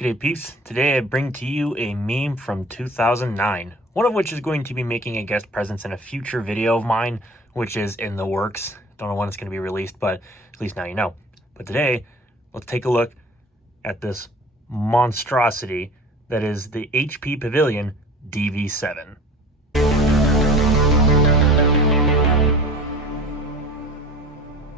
G'day peeps, today I bring to you a meme from 2009, one of which is going to be making a guest presence in a future video of mine, which is in the works. Don't know when it's going to be released, but at least now you know. But today, let's take a look at this monstrosity that is the HP Pavilion dv7.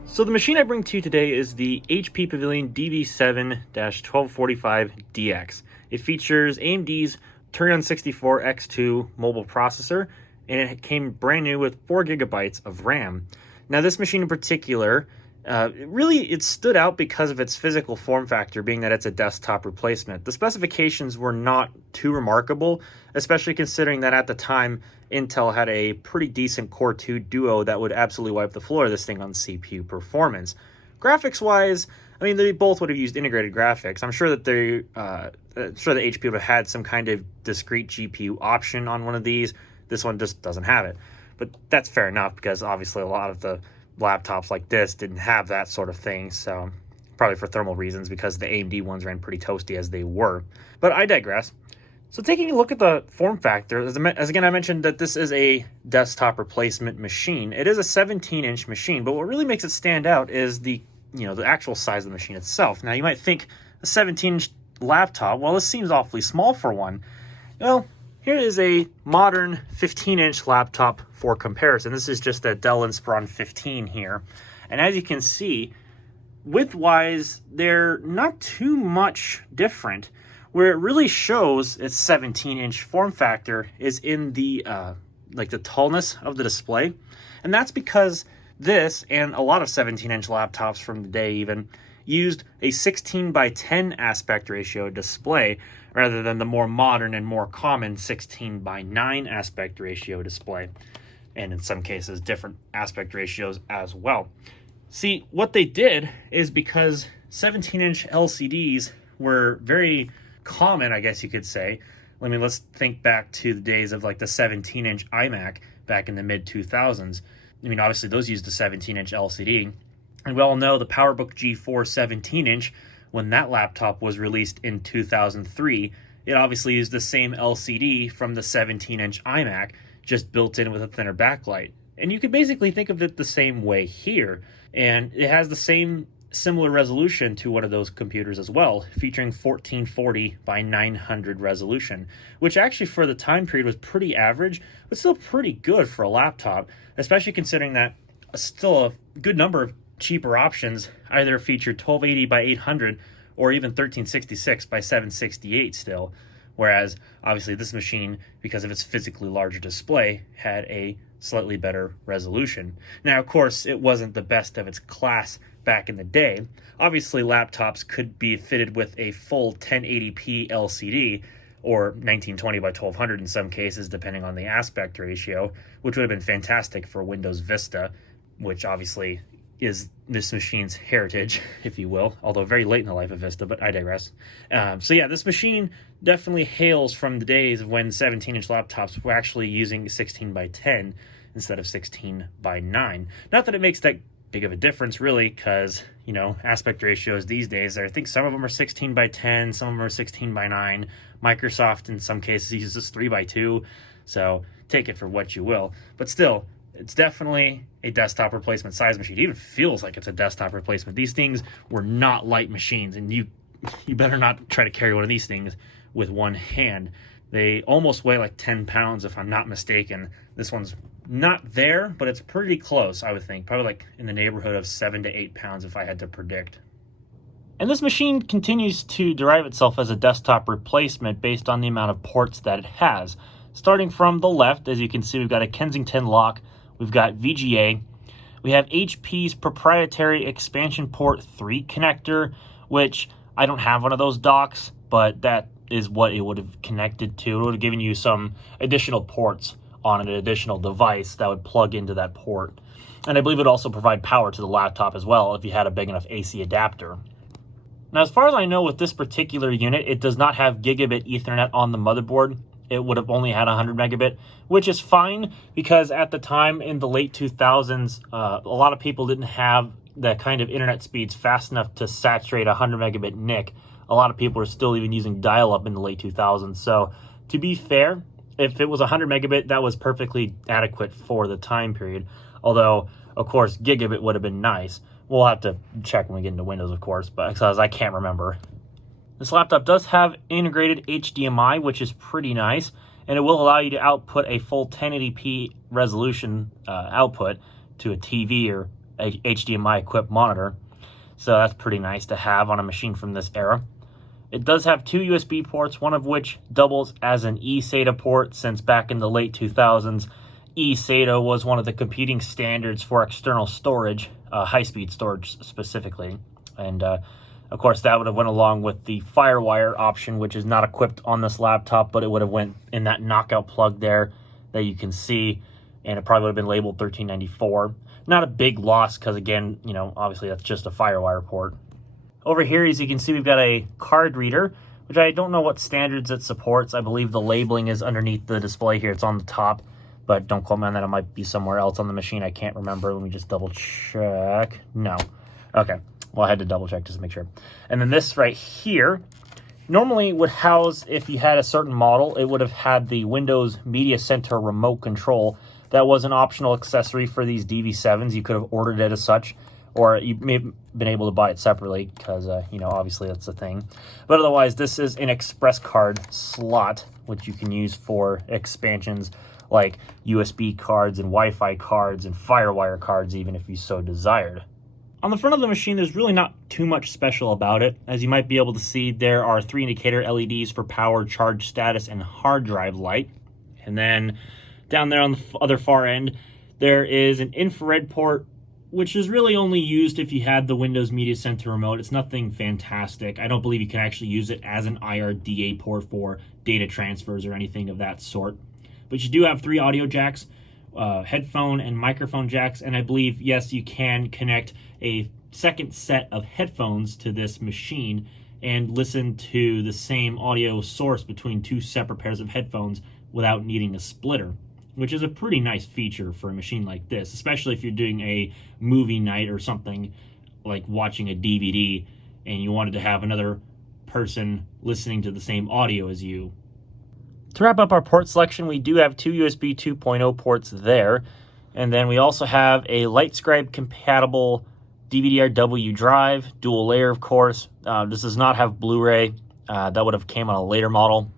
So the machine I bring to you today is the HP Pavilion dv7-1245dx. It features AMD's Radeon 64 X2 mobile processor, and it came brand new with 4 gigabytes of RAM. Now this machine in particular, it stood out because of its physical form factor, being that it's a desktop replacement. The specifications were not too remarkable, especially considering that at the time, Intel had a pretty decent Core 2 Duo that would absolutely wipe the floor of this thing on CPU performance. Graphics-wise, I mean, they both would have used integrated graphics. I'm sure that the HP would have had some kind of discrete GPU option on one of these. This one just doesn't have it. But that's fair enough, because obviously a lot of the laptops like this didn't have that sort of thing, so probably for thermal reasons, because the AMD ones ran pretty toasty as they were. But I digress. So taking a look at the form factor, as again I mentioned that this is a desktop replacement machine. It is a 17-inch machine, but what really makes it stand out is the actual size of the machine itself. Now you might think a 17-inch laptop, well, this seems awfully small for one. Well, here is a modern 15-inch laptop for comparison. This is just a Dell Inspiron 15 here. And as you can see, width-wise, they're not too much different. Where it really shows its 17-inch form factor is in the the tallness of the display. And that's because this, and a lot of 17-inch laptops from the day even, used a 16:10 aspect ratio display rather than the more modern and more common 16:9 aspect ratio display. And in some cases, different aspect ratios as well. See, what they did is because 17-inch LCDs were very common, I guess you could say. Let's think back to the days of like the 17-inch iMac back in the mid-2000s. I mean, obviously those used a 17-inch LCD. And we all know the PowerBook G4 17-inch, when that laptop was released in 2003, it obviously used the same LCD from the 17-inch iMac, just built in with a thinner backlight. And you could basically think of it the same way here. And it has the same similar resolution to one of those computers as well, featuring 1440 by 900 resolution, which actually for the time period was pretty average, but still pretty good for a laptop, especially considering that still a good number of cheaper options either featured 1280 by 800 or even 1366 by 768 still, whereas obviously this machine, because of its physically larger display, had a slightly better resolution. Now, of course, it wasn't the best of its class back in the day. Obviously, laptops could be fitted with a full 1080p LCD, or 1920 by 1200 in some cases, depending on the aspect ratio, which would have been fantastic for Windows Vista, which obviously is this machine's heritage, if you will, although very late in the life of Vista, but I digress. So yeah, this machine definitely hails from the days of when 17-inch laptops were actually using 16:10 instead of 16:9. Not that it makes that big of a difference, really, because, aspect ratios these days, I think some of them are 16:10, some of them are 16:9. Microsoft, in some cases, uses 3:2, so take it for what you will. But still, it's definitely a desktop replacement size machine. It even feels like it's a desktop replacement. These things were not light machines, and you better not try to carry one of these things with one hand. They almost weigh like 10 pounds, if I'm not mistaken. This one's not there, but it's pretty close, I would think. Probably like in the neighborhood of 7 to 8 pounds, if I had to predict. And this machine continues to derive itself as a desktop replacement based on the amount of ports that it has. Starting from the left, as you can see, we've got a Kensington lock, we've got VGA, we have HP's proprietary expansion port 3 connector, which I don't have one of those docks, but that is what it would have connected to. It would have given you some additional ports on an additional device that would plug into that port. And I believe it would also provide power to the laptop as well if you had a big enough AC adapter. Now, as far as I know with this particular unit, it does not have gigabit Ethernet on the motherboard. It would have only had 100 megabit, which is fine because at the time in the late 2000s, a lot of people didn't have the kind of internet speeds fast enough to saturate a 100 megabit NIC. a lot of people are still even using dial-up in the late 2000s. So to be fair, if it was 100 megabit, that was perfectly adequate for the time period. Although, of course, gigabit would have been nice. We'll have to check when we get into Windows, of course, but because I can't remember. This laptop does have integrated HDMI, which is pretty nice, and it will allow you to output a full 1080p resolution output to a TV or a HDMI-equipped monitor. So that's pretty nice to have on a machine from this era. It does have 2 USB ports, one of which doubles as an eSATA port, since back in the late 2000s, eSATA was one of the competing standards for external storage, high-speed storage specifically. And of course, that would have went along with the FireWire option, which is not equipped on this laptop, but it would have went in that knockout plug there that you can see, and it probably would have been labeled 1394. Not a big loss because, again, you know, obviously that's just a FireWire port. Over here, as you can see, we've got a card reader, which I don't know what standards it supports. I believe the labeling is underneath the display here. It's on the top, but don't quote me on that. It might be somewhere else on the machine. I can't remember. Let me just double check. No. Okay. Well, I had to double check just to make sure. And then this right here normally would house, if you had a certain model, it would have had the Windows Media Center remote control. That was an optional accessory for these dv7s. You could have ordered it as such, or you may have been able to buy it separately because, you know, obviously that's the thing. But otherwise, this is an express card slot, which you can use for expansions like USB cards and Wi-Fi cards and FireWire cards, even if you so desired. On the front of the machine, there's really not too much special about it. As you might be able to see, there are 3 indicator LEDs for power, charge status, and hard drive light. And then down there on the other far end, there is an infrared port, which is really only used if you had the Windows Media Center remote. It's nothing fantastic. I don't believe you can actually use it as an IRDA port for data transfers or anything of that sort. But you do have 3 audio jacks, headphone and microphone jacks, and I believe, yes, you can connect a second set of headphones to this machine and listen to the same audio source between 2 separate pairs of headphones without needing a splitter, which is a pretty nice feature for a machine like this, especially if you're doing a movie night or something like watching a DVD and you wanted to have another person listening to the same audio as you. To wrap up our port selection, we do have 2 USB 2.0 ports there, and then we also have a LightScribe compatible DVD-RW drive, dual layer, of course. This does not have Blu-ray. That would have came on a later model.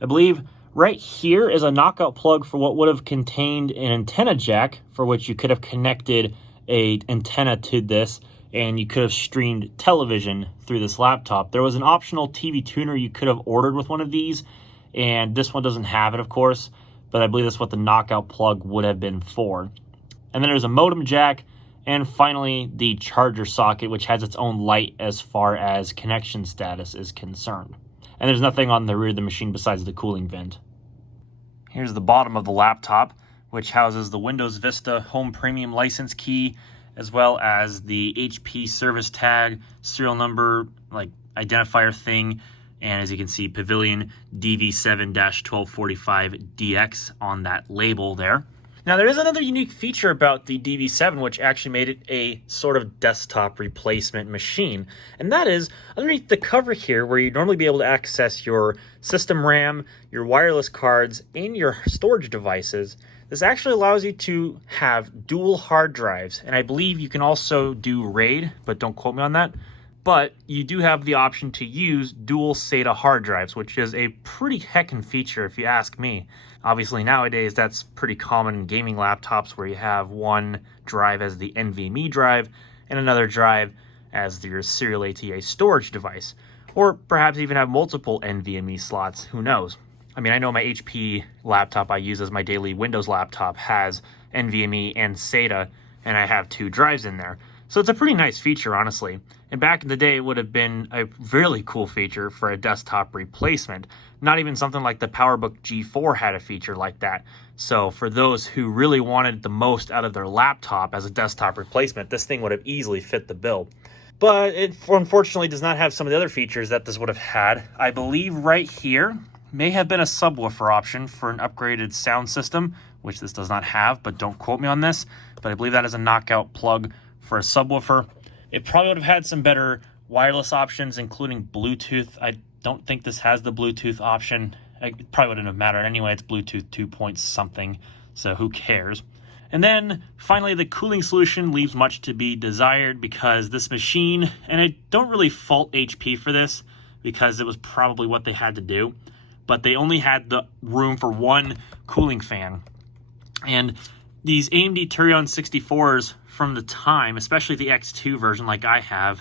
I believe right here is a knockout plug for what would have contained an antenna jack, for which you could have connected an antenna to this, and you could have streamed television through this laptop. There was an optional TV tuner you could have ordered with one of these, and this one doesn't have it, of course, but I believe that's what the knockout plug would have been for. And then there's a modem jack, and finally the charger socket, which has its own light as far as connection status is concerned. And there's nothing on the rear of the machine besides the cooling vent. Here's the bottom of the laptop, which houses the Windows Vista Home Premium license key, as well as the HP service tag, serial number, like identifier thing, and as you can see, Pavilion dv7-1245dx on that label there. Now, there is another unique feature about the dv7, which actually made it a sort of desktop replacement machine, and that is underneath the cover here, where you'd normally be able to access your system RAM, your wireless cards, and your storage devices. This actually allows you to have dual hard drives, and I believe you can also do RAID, but don't quote me on that. But you do have the option to use dual SATA hard drives, which is a pretty heckin' feature if you ask me. Obviously nowadays that's pretty common in gaming laptops, where you have one drive as the NVMe drive and another drive as your serial ATA storage device. Or perhaps even have multiple NVMe slots, who knows. I mean, I know my HP laptop I use as my daily Windows laptop has NVMe and SATA, and I have 2 drives in there. So it's a pretty nice feature, honestly. And back in the day, it would have been a really cool feature for a desktop replacement. Not even something like the PowerBook G4 had a feature like that. So for those who really wanted the most out of their laptop as a desktop replacement, this thing would have easily fit the bill. But it unfortunately does not have some of the other features that this would have had. I believe right here may have been a subwoofer option for an upgraded sound system, which this does not have, but don't quote me on this. But I believe that is a knockout plug for a subwoofer. It probably would have had some better wireless options, including Bluetooth. I don't think this has the Bluetooth option. It probably wouldn't have mattered anyway. It's Bluetooth 2 point something, so who cares? And then finally, the cooling solution leaves much to be desired because this machine, and I don't really fault HP for this because it was probably what they had to do, but they only had the room for one cooling fan. And these AMD Turion 64s from the time, especially the X2 version like I have,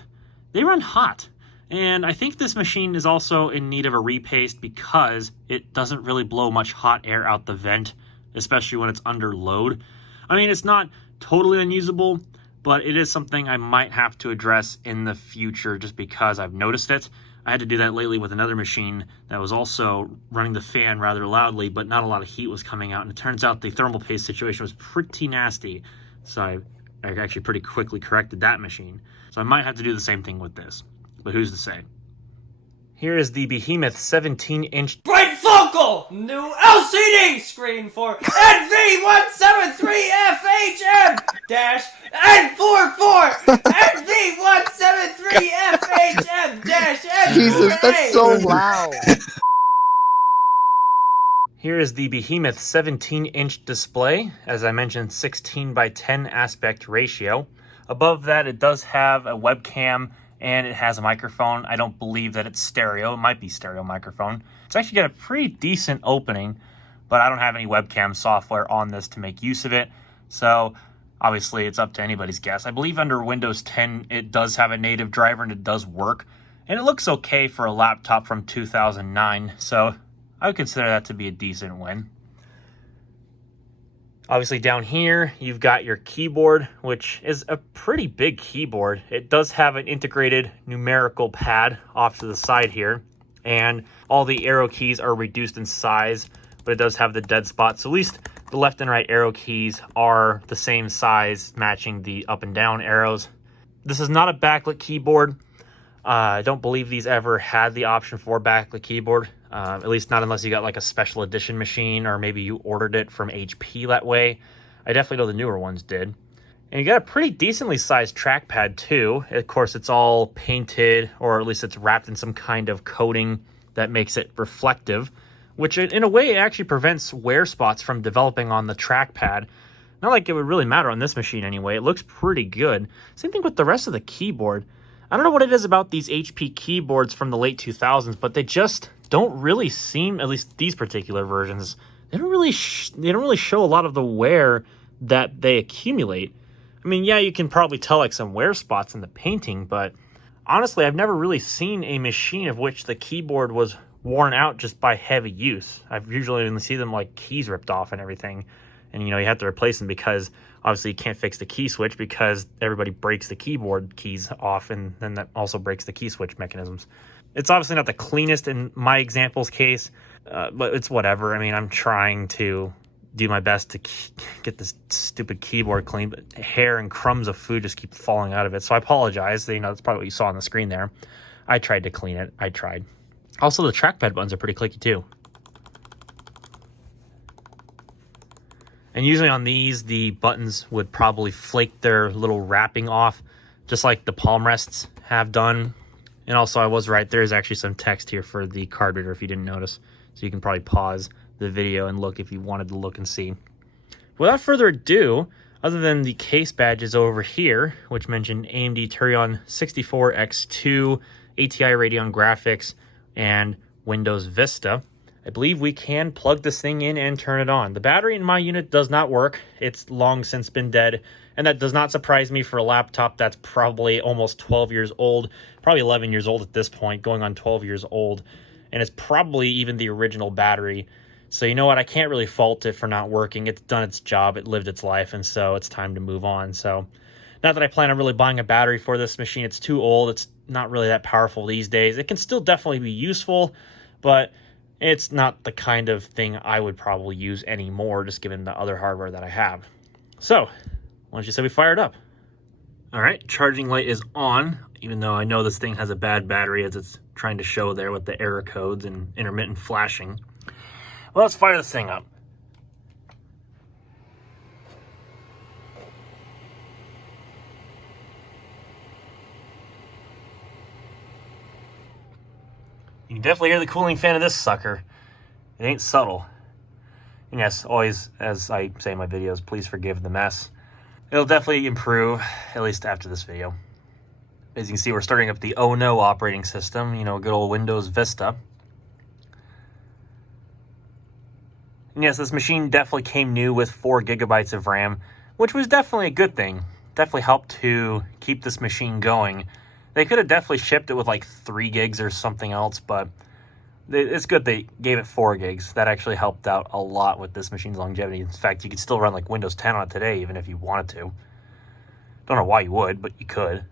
they run hot. And I think this machine is also in need of a repaste because it doesn't really blow much hot air out the vent, especially when it's under load. I mean, it's not totally unusable, but it is something I might have to address in the future just because I've noticed it. I had to do that lately with another machine that was also running the fan rather loudly, but not a lot of heat was coming out. And it turns out the thermal paste situation was pretty nasty. So I actually pretty quickly corrected that machine. So I might have to do the same thing with this, but who's to say? Here is the Behemoth 17-inch Bright Focal new LCD screen for NV173FHM-N44 NV173FHM-N. Jesus, that's so loud. Here is the Behemoth 17-inch display. As I mentioned, 16:10 aspect ratio. Above that, it does have a webcam and it has a microphone. I don't believe that it's stereo. It might be stereo microphone. It's actually got a pretty decent opening, but I don't have any webcam software on this to make use of it. So obviously it's up to anybody's guess. I believe under Windows 10, it does have a native driver and it does work. And it looks okay for a laptop from 2009. So I would consider that to be a decent win. Obviously down here, you've got your keyboard, which is a pretty big keyboard. It does have an integrated numerical pad off to the side here, and all the arrow keys are reduced in size, but it does have the dead spot. So at least the left and right arrow keys are the same size, matching the up and down arrows. This is not a backlit keyboard. I don't believe these ever had the option for backlit keyboard. At least not unless you got like a special edition machine or maybe you ordered it from HP that way. I definitely know the newer ones did. And you got a pretty decently sized trackpad too. Of course, it's all painted, or at least it's wrapped in some kind of coating that makes it reflective, which in a way actually prevents wear spots from developing on the trackpad. Not like it would really matter on this machine anyway. It looks pretty good. Same thing with the rest of the keyboard. I don't know what it is about these HP keyboards from the late 2000s, but they just don't really seem, at least these particular versions, they don't really show a lot of the wear that they accumulate. I mean, yeah, you can probably tell like some wear spots in the painting, but honestly, I've never really seen a machine of which the keyboard was worn out just by heavy use. I've usually only seen them like keys ripped off and everything, and you know, you have to replace them because obviously you can't fix the key switch because everybody breaks the keyboard keys off, and then that also breaks the key switch mechanisms. It's obviously not the cleanest in my example's case, but it's whatever. I mean, I'm trying to do my best to get this stupid keyboard clean, but hair and crumbs of food just keep falling out of it. So I apologize. You know, that's probably what you saw on the screen there. I tried to clean it. I tried. Also, the trackpad buttons are pretty clicky too. And usually on these, the buttons would probably flake their little wrapping off, just like the palm rests have done. And also, I was right, there is actually some text here for the card reader if you didn't notice. So you can probably pause the video and look if you wanted to look and see. Without further ado, other than the case badges over here, which mentioned AMD Turion 64X2, ATI Radeon graphics, and Windows Vista, I believe we can plug this thing in and turn it on. The battery in my unit does not work. It's long since been dead, and that does not surprise me for a laptop that's probably almost 12 years old, probably 11 years old at this point, going on 12 years old, and it's probably even the original battery. So you know what, I can't really fault it for not working. It's done its job, it lived its life, and so it's time to move on. So not that I plan on really buying a battery for this machine. It's too old. It's not really that powerful these days. It can still definitely be useful, but it's not the kind of thing I would probably use anymore, just given the other hardware that I have. So, why don't you say we fire it up? All right, charging light is on, even though I know this thing has a bad battery as it's trying to show there with the error codes and intermittent flashing. Well, let's fire this thing up. can definitely hear the cooling fan of this sucker. It ain't subtle. And yes, always, as I say in my videos, please forgive the mess. It'll definitely improve, at least after this video. As you can see, we're starting up the Oh No operating system, you know, good old Windows Vista. And yes, this machine definitely came new with 4 gigabytes of RAM, which was definitely a good thing. Definitely helped to keep this machine going. They could have definitely shipped it with like 3 gigs or something else, but it's good they gave it 4 gigs. That actually helped out a lot with this machine's longevity. In fact, you could still run like Windows 10 on it today, even if you wanted to. Don't know why you would, but you could.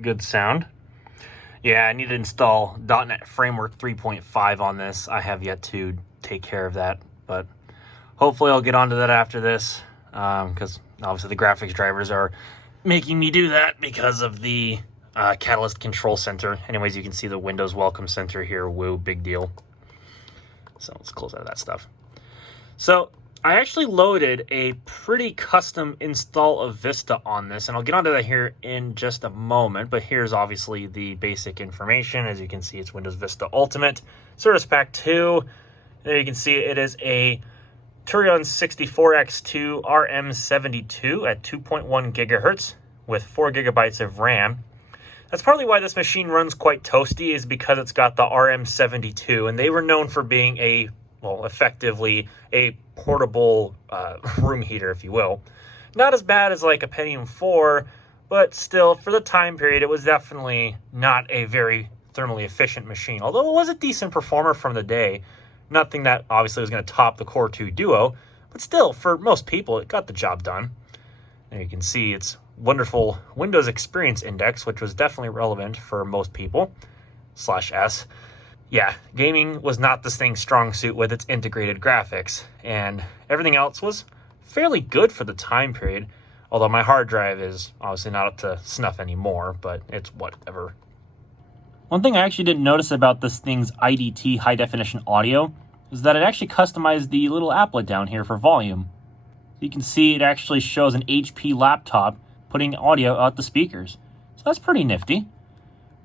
Good sound. Yeah, I need to install .NET Framework 3.5 on this. I have yet to take care of that, but hopefully I'll get onto that after this, because obviously the graphics drivers are making me do that because of the Catalyst Control Center. Anyways, you can see the Windows Welcome Center here. Woo, big deal. So let's close out of that stuff. So I actually loaded a pretty custom install of Vista on this, and I'll get onto that here in just a moment, but here's obviously the basic information. As you can see, it's Windows Vista Ultimate, Service Pack 2. There you can see it is a Turion 64X2 RM72 at 2.1 gigahertz with 4 gigabytes of RAM. That's partly why this machine runs quite toasty, is because it's got the RM72, and they were known for being a, well, effectively a portable room heater, if you will. Not as bad as like a Pentium 4, but still, for the time period, it was definitely not a very thermally efficient machine. Although it was a decent performer from the day. Nothing that obviously was going to top the Core 2 Duo, but still, for most people, it got the job done. And you can see its wonderful Windows Experience Index, which was definitely relevant for most people, /S. Yeah, gaming was not this thing's strong suit with its integrated graphics, and everything else was fairly good for the time period, although my hard drive is obviously not up to snuff anymore, but it's whatever. One thing I actually didn't notice about this thing's IDT high-definition audio is that it actually customized the little applet down here for volume. You can see it actually shows an HP laptop putting audio out the speakers, so that's pretty nifty.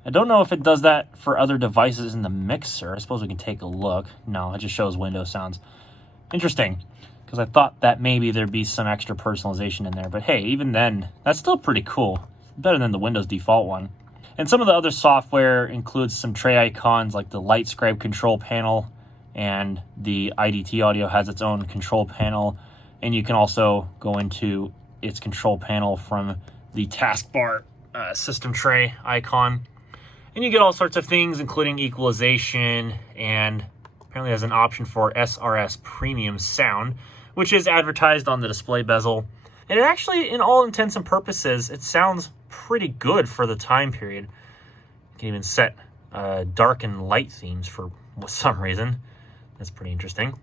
I don't know if it does that for other devices in the mixer. I suppose we can take a look. No, it just shows Windows sounds. Interesting, because I thought that maybe there'd be some extra personalization in there. But hey, even then, that's still pretty cool. Better than the Windows default one. And some of the other software includes some tray icons like the Light Scribe control panel, and the IDT audio has its own control panel. And you can also go into its control panel from the taskbar system tray icon. And you get all sorts of things, including equalization, and apparently has an option for SRS premium sound, which is advertised on the display bezel. And it actually, in all intents and purposes, it sounds pretty good for the time period. You can even set dark and light themes for some reason. That's pretty interesting.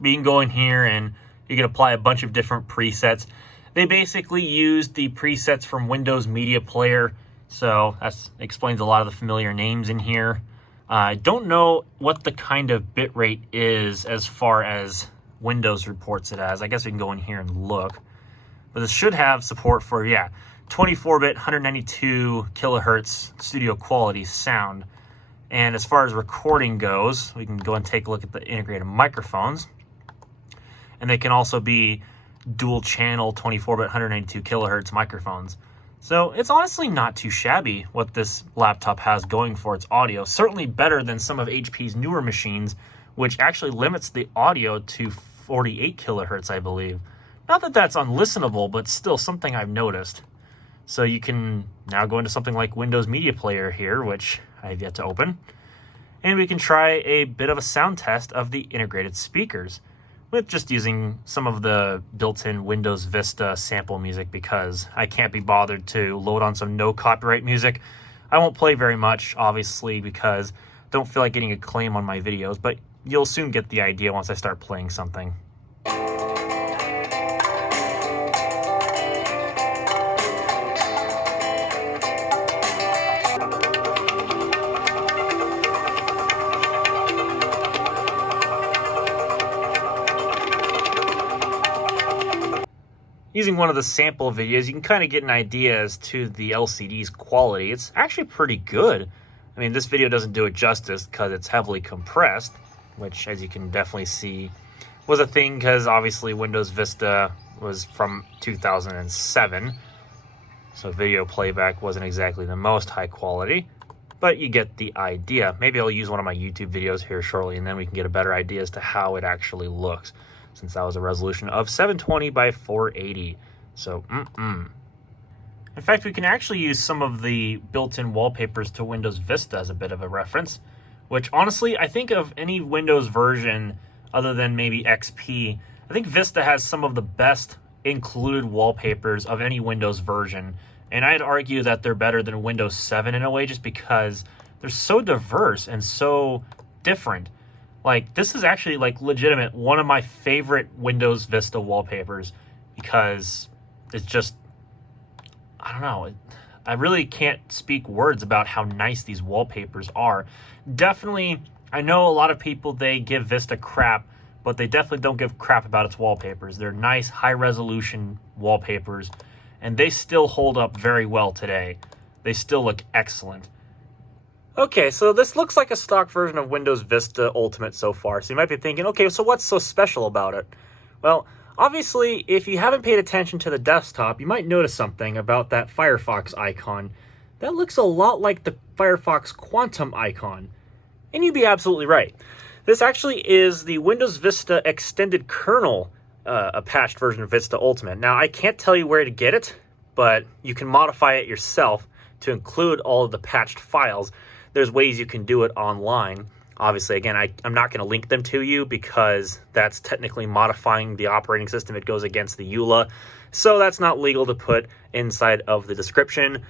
But you can go in here and you can apply a bunch of different presets. They basically use the presets from Windows Media Player, so that explains a lot of the familiar names in here. I don't know what the kind of bitrate is as far as Windows reports it as. I guess we can go in here and look. But this should have support for, 24-bit, 192 kilohertz studio quality sound. And as far as recording goes, we can go and take a look at the integrated microphones. And they can also be dual channel 24-bit, 192 kilohertz microphones. So it's honestly not too shabby what this laptop has going for its audio. Certainly better than some of HP's newer machines, which actually limits the audio to 48 kilohertz, I believe. Not that that's unlistenable, but still something I've noticed. So you can now go into something like Windows Media Player here, which I have yet to open. And we can try a bit of a sound test of the integrated speakers with just using some of the built-in Windows Vista sample music, because I can't be bothered to load on some no copyright music. I won't play very much, obviously, because I don't feel like getting a claim on my videos, but you'll soon get the idea once I start playing something. using one of the sample videos, you can kind of get an idea as to the LCD's quality. It's actually pretty good. I mean, this video doesn't do it justice because it's heavily compressed, which, as you can definitely see, was a thing because obviously Windows Vista was from 2007. So video playback wasn't exactly the most high quality, but you get the idea. Maybe I'll use one of my YouTube videos here shortly, and then we can get a better idea as to how it actually looks, since that was a resolution of 720 by 480. So, In fact, we can actually use some of the built-in wallpapers to Windows Vista as a bit of a reference, which honestly, I think of any Windows version other than maybe XP, I think Vista has some of the best included wallpapers of any Windows version. And I'd argue that they're better than Windows 7 in a way, just because they're so diverse and so different. Like, this is actually, like, legitimate one of my favorite Windows Vista wallpapers, because it's just, I don't know, I really can't speak words about how nice these wallpapers are. Definitely, I know a lot of people, they give Vista crap, but they definitely don't give crap about its wallpapers. They're nice, high-resolution wallpapers, and they still hold up very well today. They still look excellent. Okay, so this looks like a stock version of Windows Vista Ultimate so far. So you might be thinking, okay, so what's so special about it? Well, obviously, if you haven't paid attention to the desktop, you might notice something about that Firefox icon. That looks a lot like the Firefox Quantum icon. And you'd be absolutely right. This actually is the Windows Vista extended kernel, a patched version of Vista Ultimate. Now, I can't tell you where to get it, but you can modify it yourself to include all of the patched files. There's ways you can do it online. Obviously, again, I'm not going to link them to you because that's technically modifying the operating system. It goes against the EULA. So that's not legal to put inside of the description,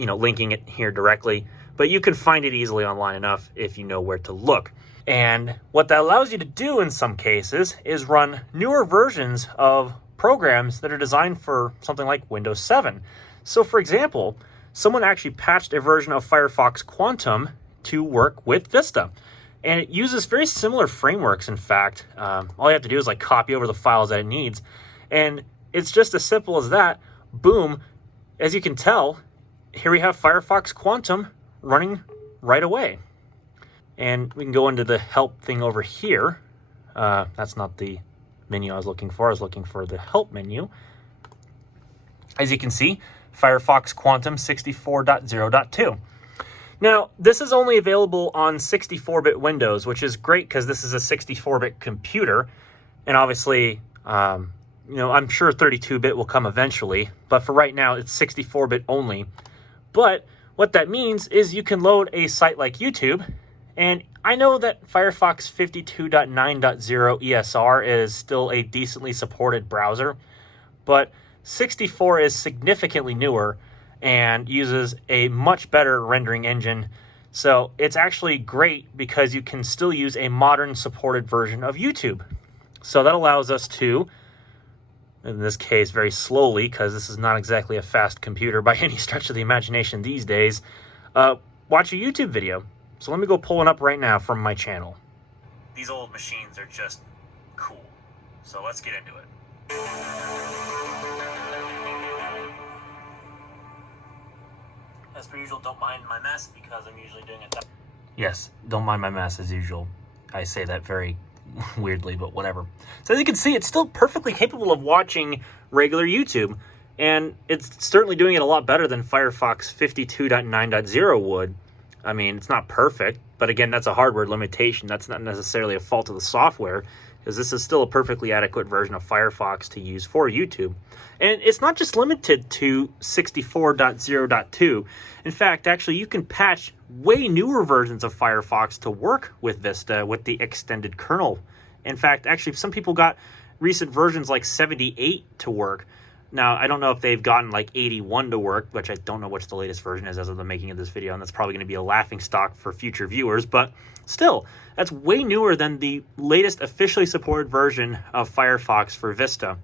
linking it here directly. But you can find it easily online enough if you know where to look. And what that allows you to do in some cases is run newer versions of programs that are designed for something like Windows 7. So for example, someone actually patched a version of Firefox Quantum to work with Vista. And it uses very similar frameworks, in fact. All you have to do is like copy over the files that it needs. And it's just as simple as that. Boom. As you can tell, here we have Firefox Quantum running right away. And we can go into the help thing over here. That's not the menu I was looking for. I was looking for the help menu. As you can see, Firefox Quantum 64.0.2. Now, this is only available on 64-bit Windows, which is great because this is a 64-bit computer. And obviously, I'm sure 32-bit will come eventually. But for right now, it's 64-bit only. But what that means is you can load a site like YouTube. And I know that Firefox 52.9.0 ESR is still a decently supported browser, but 64 is significantly newer and uses a much better rendering engine. So it's actually great because you can still use a modern supported version of YouTube. So that allows us to, in this case very slowly, because this is not exactly a fast computer by any stretch of the imagination these days, watch a YouTube video. So let me go pull one up right now from my channel. These old machines are just cool. So let's get into it. As per usual, don't mind my mess because I'm usually doing it. Yes, don't mind my mess as usual. I say that very weirdly, but whatever. So as you can see, it's still perfectly capable of watching regular YouTube. And it's certainly doing it a lot better than Firefox 52.9.0 would. I mean, it's not perfect, but again, that's a hardware limitation. That's not necessarily a fault of the software, because this is still a perfectly adequate version of Firefox to use for YouTube. And it's not just limited to 64.0.2. In fact, actually, you can patch way newer versions of Firefox to work with Vista with the extended kernel. In fact, actually, some people got recent versions like 78 to work. Now, I don't know if they've gotten like 81 to work, which I don't know which the latest version is as of the making of this video, and that's probably going to be a laughing stock for future viewers, but still, that's way newer than the latest officially supported version of Firefox for Vista.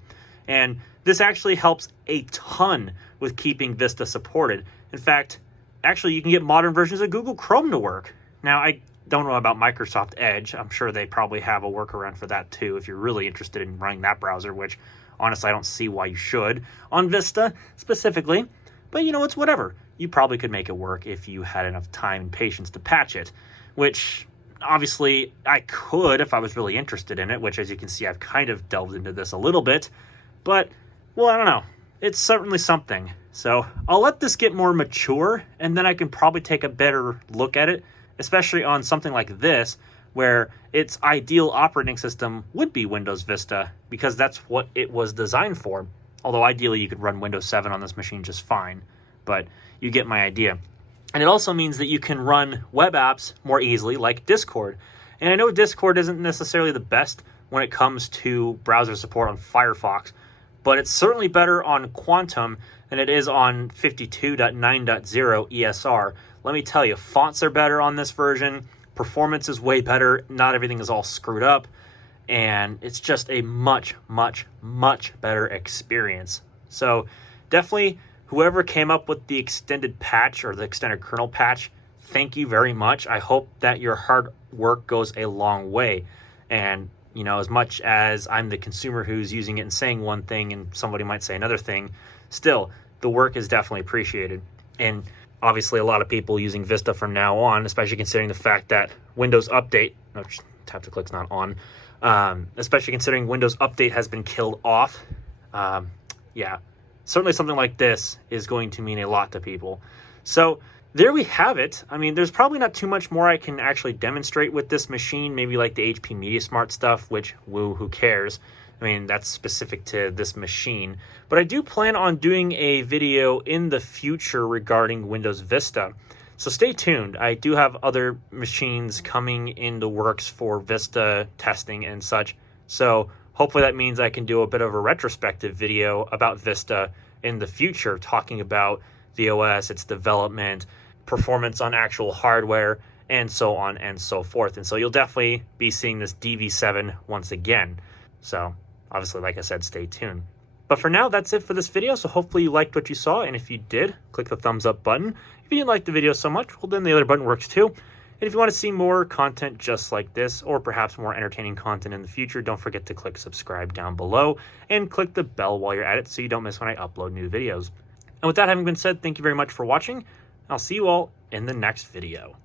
And this actually helps a ton with keeping Vista supported. In fact, actually, you can get modern versions of Google Chrome to work. Now, I don't know about Microsoft Edge. I'm sure they probably have a workaround for that too if you're really interested in running that browser, which honestly, I don't see why you should on Vista specifically. But, you know, it's whatever. You probably could make it work if you had enough time and patience to patch it, which obviously I could if I was really interested in it, which, as you can see, I've kind of delved into this a little bit. But, well, I don't know. It's certainly something. So I'll let this get more mature, and then I can probably take a better look at it, especially on something like this, where its ideal operating system would be Windows Vista, because that's what it was designed for. Although ideally you could run Windows 7 on this machine just fine, but you get my idea. And it also means that you can run web apps more easily, like Discord. And I know Discord isn't necessarily the best when it comes to browser support on Firefox, but it's certainly better on Quantum than it is on 52.9.0 ESR. Let me tell you, fonts are better on this version, performance is way better, not everything is all screwed up, and it's just a much, much, much better experience. So definitely, whoever came up with the extended patch or the extended kernel patch, thank you very much. I hope that your hard work goes a long way. And, you know, as much as I'm the consumer who's using it and saying one thing and somebody might say another thing, still, the work is definitely appreciated. And obviously a lot of people using Vista from now on, especially considering the fact that Windows Update, no, tap to click's not on, especially considering Windows Update has been killed off. Yeah, certainly something like this is going to mean a lot to people. So there we have it. I mean, there's probably not too much more I can actually demonstrate with this machine, maybe like the HP MediaSmart stuff, which, woo, who cares? I mean, that's specific to this machine. But I do plan on doing a video in the future regarding Windows Vista. So stay tuned. I do have other machines coming in the works for Vista testing and such. So hopefully that means I can do a bit of a retrospective video about Vista in the future, talking about the OS, its development, performance on actual hardware, and so on and so forth. And so you'll definitely be seeing this dv7 once again. So obviously, like I said, stay tuned. But for now, that's it for this video. So hopefully you liked what you saw. And if you did, click the thumbs up button. If you didn't like the video so much, well, then the other button works too. And if you want to see more content just like this, or perhaps more entertaining content in the future, don't forget to click subscribe down below and click the bell while you're at it so you don't miss when I upload new videos. And with that having been said, thank you very much for watching. I'll see you all in the next video.